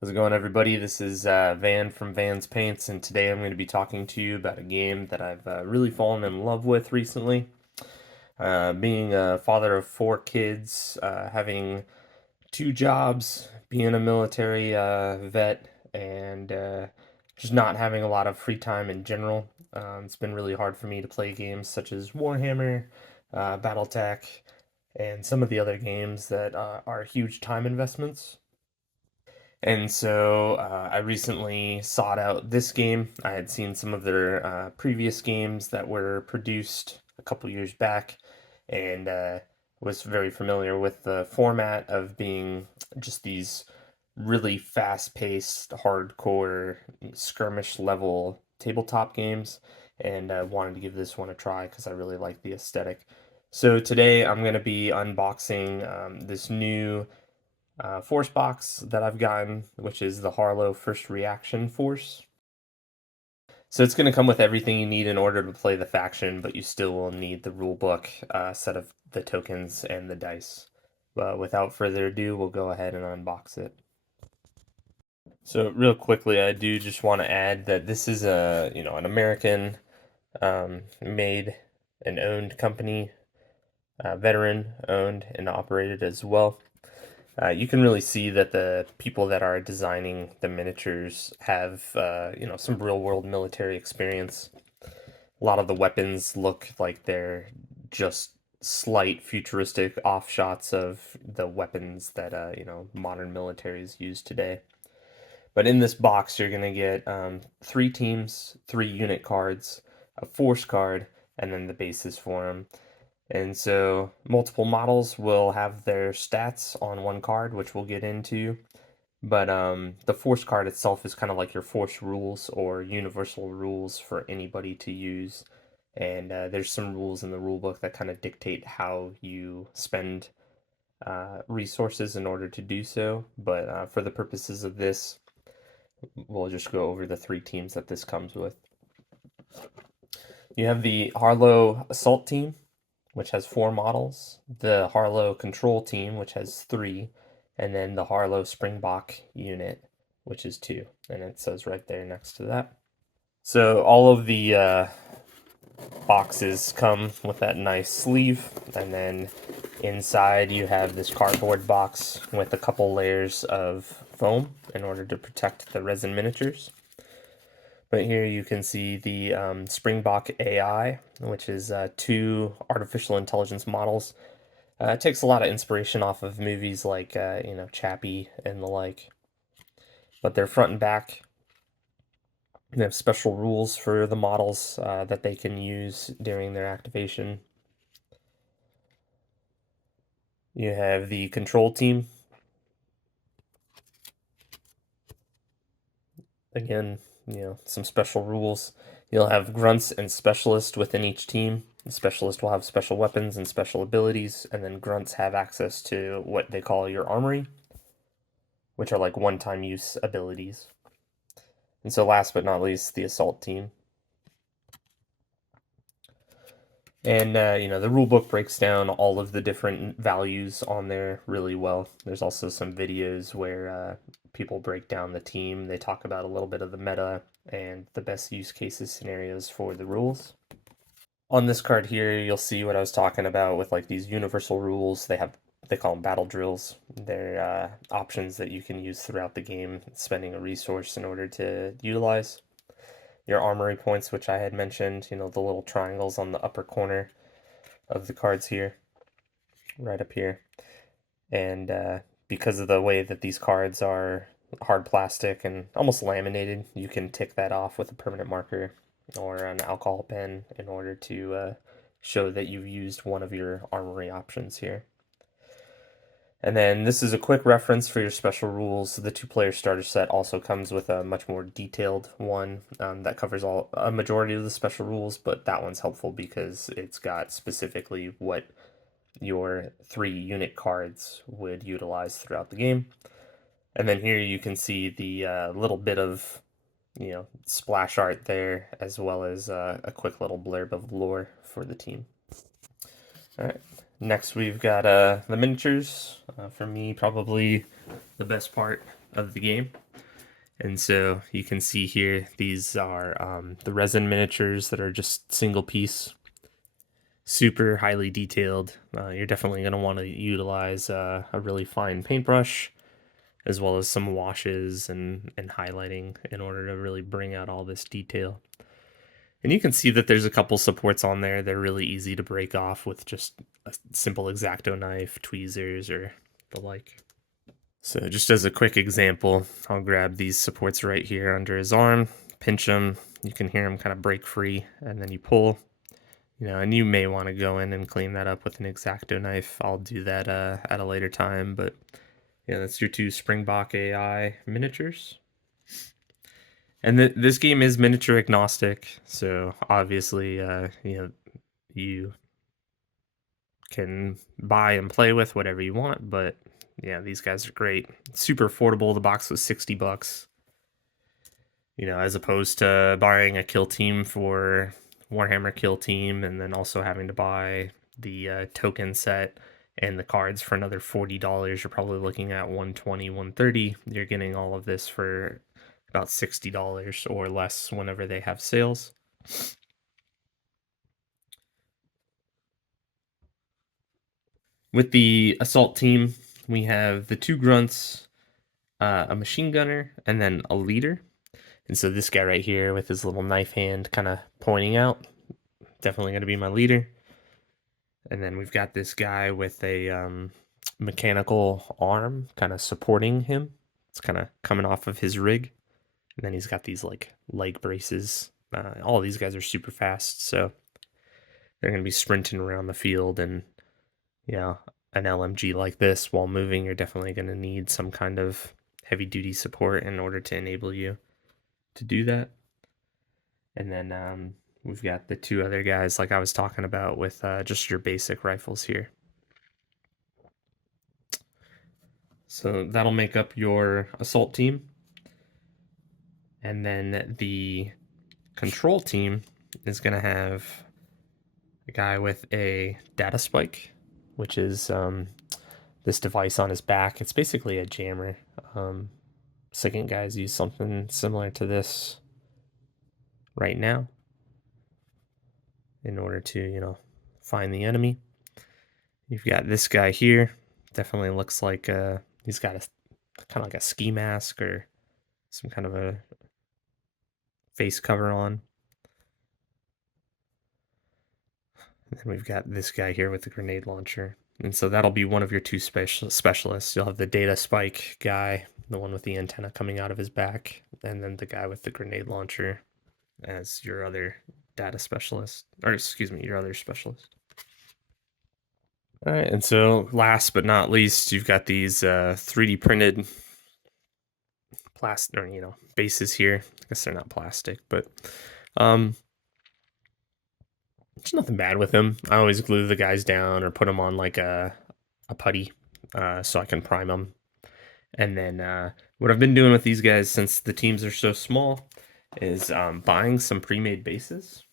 How's it going, everybody? This is Van from Van's Paints, and today I'm going to be talking to you about a game that I've really fallen in love with recently. Being a father of four kids, having two jobs, being a military vet, and just not having a lot of free time in general. It's been really hard for me to play games such as Warhammer, Battletech, and some of the other games that are huge time investments. And so I recently sought out this game. I had seen some of their previous games that were produced a couple years back and was very familiar with the format of being just these really fast paced, hardcore, skirmish level tabletop games. And wanted to give this one a try because I really like the aesthetic. So today I'm going to be unboxing this new force box that I've gotten, which is the Harlow First Reaction Force. So it's going to come with everything you need in order to play the faction, but you still will need the rule book, set of the tokens, and the dice. But without further ado, we'll go ahead and unbox it. So real quickly, I do just want to add that this is an American made and owned company, veteran owned and operated as well. You can really see that the people that are designing the miniatures have, some real world military experience. A lot of the weapons look like they're just slight futuristic offshots of the weapons that, modern militaries use today. But in this box, you're going to get three teams, three unit cards, a force card, and then the bases for them. And so multiple models will have their stats on one card, which we'll get into. But the force card itself is kind of like your force rules or universal rules for anybody to use. And there's some rules in the rule book that kind of dictate how you spend resources in order to do so. But for the purposes of this, we'll just go over the three teams that this comes with. You have the Harlow Assault Team, which has four models, the Harlow Control Team, which has three, and then the Harlow Springbok unit, which is two. And it says right there next to that. So all of the boxes come with that nice sleeve, and then inside you have this cardboard box with a couple layers of foam in order to protect the resin miniatures. But here you can see the Springbok AI, which is two artificial intelligence models. It takes a lot of inspiration off of movies like, Chappie and the like. But they're front and back. They have special rules for the models that they can use during their activation. You have the control team. Again, some special rules. You'll have grunts and specialists within each team. The specialist will have special weapons and special abilities, and then grunts have access to what they call your armory, which are like one-time use abilities. And so last but not least, the assault team. And, the rule book breaks down all of the different values on there really well. There's also some videos where people break down the team. They talk about a little bit of the meta and the best use cases scenarios for the rules. On this card here, you'll see what I was talking about with like these universal rules. They call them battle drills. They're options that you can use throughout the game, spending a resource in order to utilize. Your armory points, which I had mentioned, the little triangles on the upper corner of the cards here, right up here. And because of the way that these cards are hard plastic and almost laminated, you can tick that off with a permanent marker or an alcohol pen in order to show that you've used one of your armory options here. And then this is a quick reference for your special rules. The two-player starter set also comes with a much more detailed one that covers a majority of the special rules, but that one's helpful because it's got specifically what your three unit cards would utilize throughout the game. And then here you can see the little bit of, splash art there, as well as a quick little blurb of lore for the team. All right. Next, we've got the miniatures. For me, probably the best part of the game. And so you can see here, these are the resin miniatures that are just single piece, super highly detailed. You're definitely going to want to utilize a really fine paintbrush, as well as some washes and highlighting in order to really bring out all this detail. And you can see that there's a couple supports on there. They're really easy to break off with just a simple X-Acto knife, tweezers, or the like. So just as a quick example, I'll grab these supports right here under his arm, pinch them. You can hear them kind of break free, and then you pull. And you may want to go in and clean that up with an X-Acto knife. I'll do that at a later time, but that's your two Springbok AI miniatures. And this game is miniature agnostic, so obviously, you can buy and play with whatever you want. But yeah, these guys are great. Super affordable. The box was $60. As opposed to buying a kill team for Warhammer Kill Team, and then also having to buy the token set and the cards for another $40. You're probably looking at $120, $130. You're getting all of this for about $60 or less whenever they have sales. With the assault team, we have the two grunts, a machine gunner, and then a leader. And so this guy right here with his little knife hand kind of pointing out, definitely going to be my leader. And then we've got this guy with a mechanical arm kind of supporting him. It's kind of coming off of his rig. And then he's got these like leg braces. All of these guys are super fast, so they're going to be sprinting around the field. And an LMG like this while moving, you're definitely going to need some kind of heavy duty support in order to enable you to do that. And then we've got the two other guys like I was talking about with just your basic rifles here. So that'll make up your assault team. And then the control team is going to have a guy with a data spike, which is this device on his back. It's basically a jammer. Second guys use something similar to this right now in order to, find the enemy. You've got this guy here. Definitely looks like he's got a kind of like a ski mask or some kind of a face cover on. And then we've got this guy here with the grenade launcher. And so that'll be one of your two specialists. You'll have the data spike guy, the one with the antenna coming out of his back, and then the guy with the grenade launcher as your other data specialist, or excuse me, your other specialist. All right, and so last but not least, you've got these 3D printed plastic, or bases here. I guess they're not plastic, but there's nothing bad with them. I always glue the guys down or put them on like a putty so I can prime them. And then what I've been doing with these guys, since the teams are so small, is buying some pre-made bases.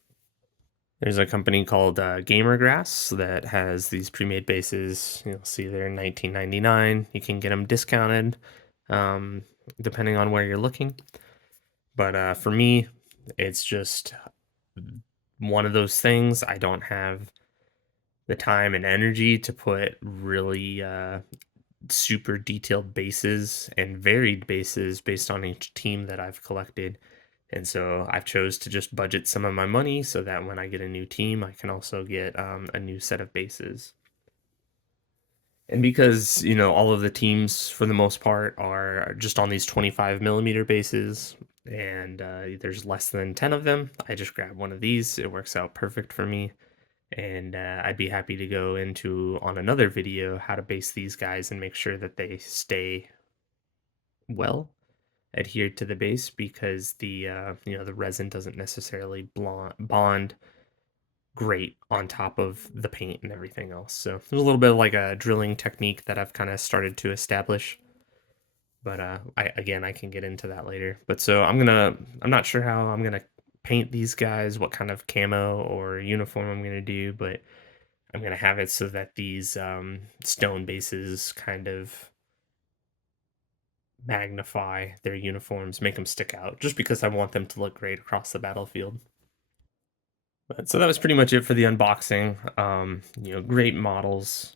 There's a company called Gamergrass that has these pre-made bases. You'll see they're $19.99. You can get them discounted depending on where you're looking. But for me, it's just one of those things. I don't have the time and energy to put really super detailed bases and varied bases based on each team that I've collected. And so I've chose to just budget some of my money so that when I get a new team, I can also get a new set of bases. And because, all of the teams for the most part are just on these 25mm bases and there's less than 10 of them, I just grab one of these. It works out perfect for me. And I'd be happy to go into on another video how to base these guys and make sure that they stay well adhered to the base, because the the resin doesn't necessarily bond great on top of the paint and everything else. So there's a little bit of like a drilling technique that I've kind of started to establish, but I can get into that later. But so I'm not sure how I'm gonna paint these guys, what kind of camo or uniform I'm gonna do, but I'm gonna have it so that these stone bases kind of magnify their uniforms, make them stick out, just because I want them to look great across the battlefield. But, so that was pretty much it for the unboxing. Great models.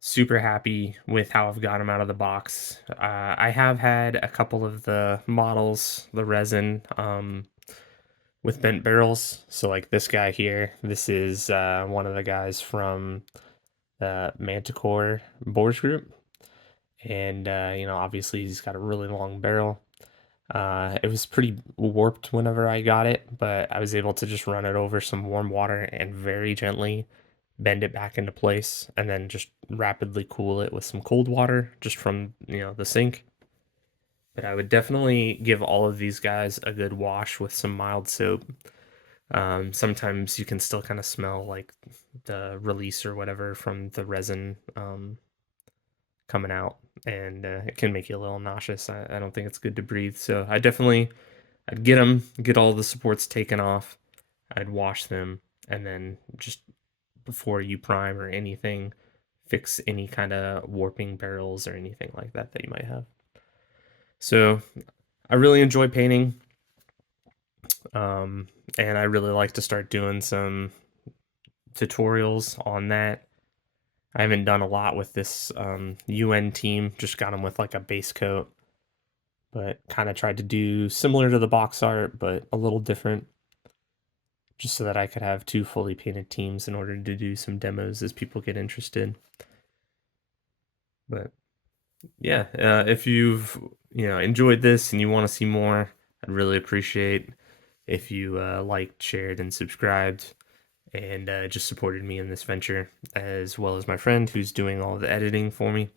Super happy with how I've got them out of the box. I have had a couple of the models, the resin, with bent barrels. So like this guy here, this is one of the guys from Manticore Boars Group. And, obviously he's got a really long barrel. It was pretty warped whenever I got it, but I was able to just run it over some warm water and very gently bend it back into place and then just rapidly cool it with some cold water just from, the sink. But I would definitely give all of these guys a good wash with some mild soap. Sometimes you can still kind of smell like the release or whatever from the resin coming out, and it can make you a little nauseous. I don't think it's good to breathe. So I'd get all the supports taken off. I'd wash them, and then just before you prime or anything, fix any kind of warping barrels or anything like that that you might have. So I really enjoy painting, and I really like to start doing some tutorials on that. I haven't done a lot with this UN team, just got them with like a base coat, but kind of tried to do similar to the box art, but a little different, just so that I could have 2 fully painted teams in order to do some demos as people get interested. But yeah, if you've enjoyed this and you want to see more, I'd really appreciate if you liked, shared, and subscribed, and just supported me in this venture, as well as my friend who's doing all the editing for me.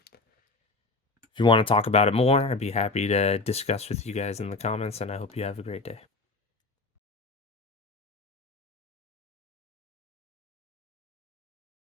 If you want to talk about it more, I'd be happy to discuss with you guys in the comments, and I hope you have a great day.